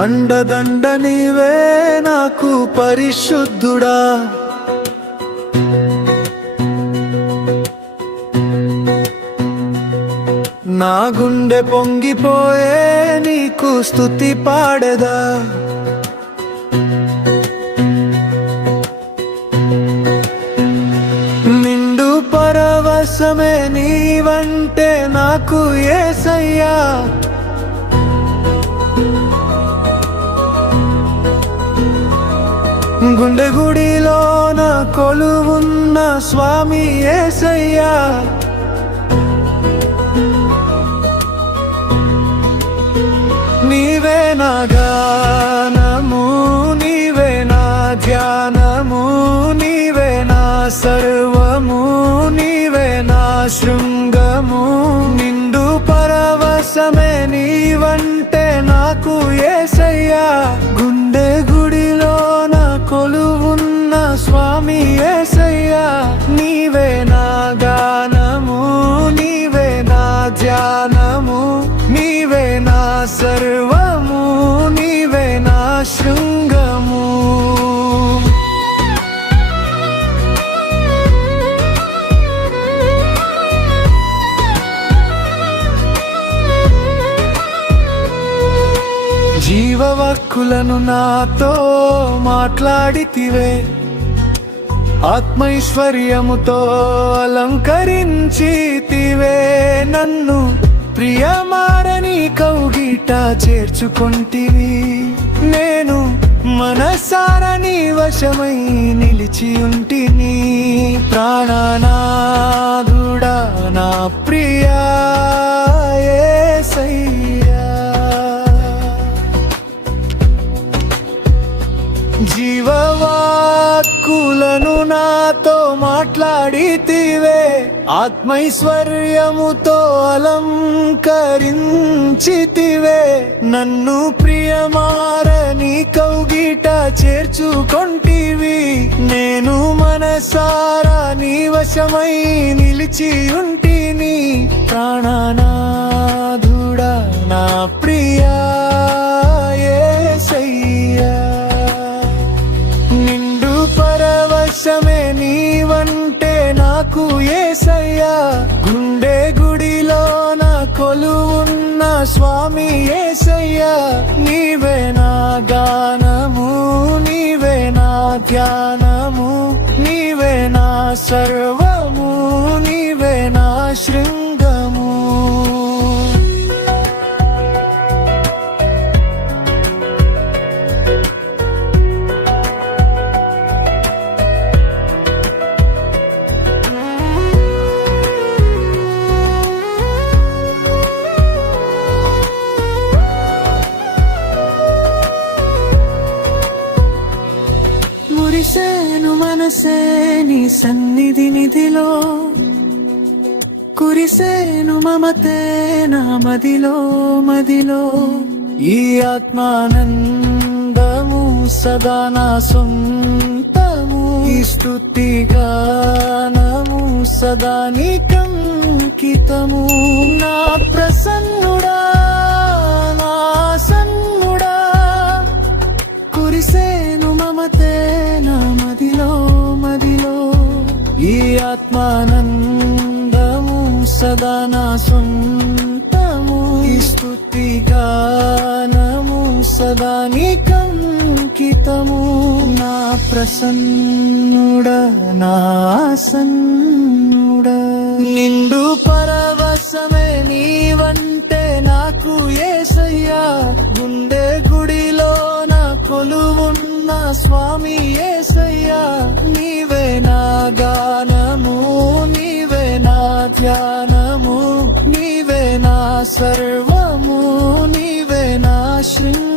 అండదండ నీవే నాకు పరిశుద్ధుడా, నా గుండె పొంగిపోయే నీకు స్తుతి పాడెదా. నిండు పరవశమే నీవంటే నాకు యేసయ్యా, గుండె గుడిలోన కొలువున్న స్వామి యేసయ్యా. నీవే నా గానము, నీవే నా ధ్యానము, నీవే నా సర్వము, నీవే నా శృంగము. నిండు పరవశమే నీవంటే నాకు యేసయ్యా, గుండె గుడిలోన కొలువున్న స్వామి యేసయ్యా. నీవే నా గానము, నీవే నా ధ్యానము, నీవే నా సర్వము, నీవే నా శృంగము. జీవవాక్కులను నాతో మాట్లాడితివే, ఆత్మైశ్వర్యముతో అలంకరించితివే. నన్ను ప్రియమారని కౌగిట చేర్చుకొంటివి, నేను మనసారా నీ వశమై నిలిచి ఉంటిని. ప్రాణనాథుడా నా ప్రియా యేసయ్యా, జీవవాక్కులను నాతో మాట్లాడితివే, ఆత్మైశ్వర్యముతో అలంకరించితివే. నన్ను ప్రియమారని కౌగిట చేర్చుకొంటివి, నేను మనసారా నీ వశమై నిలిచి ఉంటిని. ప్రాణనాథుడా నా ప్రియా యేసయ్యా, నిండు పరవశమే నీవంటే నాకు యేసయ్యా, గుండె గుడిలోన కొలువున్న స్వామి యేసయ్యా. నీవే నా గానము, నీవే నా ధ్యానము, నీవే నా సర్వము, నీవే నా శృంగము. మురిసేను మనసే నీ సన్నిధి నిధిలో, కురిసేను మమతే నా మదిలో మదిలో. ఈ ఆత్మానందము సదా నా సొంతము, ఈ స్తుతి గానము సదా నీకంకితము. నా ప్రసన్నుడా నా సన్నుడా, కురిసేను మమతే నా మదిలో మదిలో. ఈ ఆత్మానందము సదా నా సొంతము, ఈ స్తుతి గానము సదా నీకంకితము. నా ప్రసన్నుడా నా సన్నుడా, నిండు పరవశమే నీవంటే నాకు యేసయ్యా, గుండె గుడిలోన కొలువున్న స్వామి యేసయ్యా. నీవే నా గానము, నీవే నా ధ్యానము, నీవే నా సర్వము, నీవే నా శృంగము.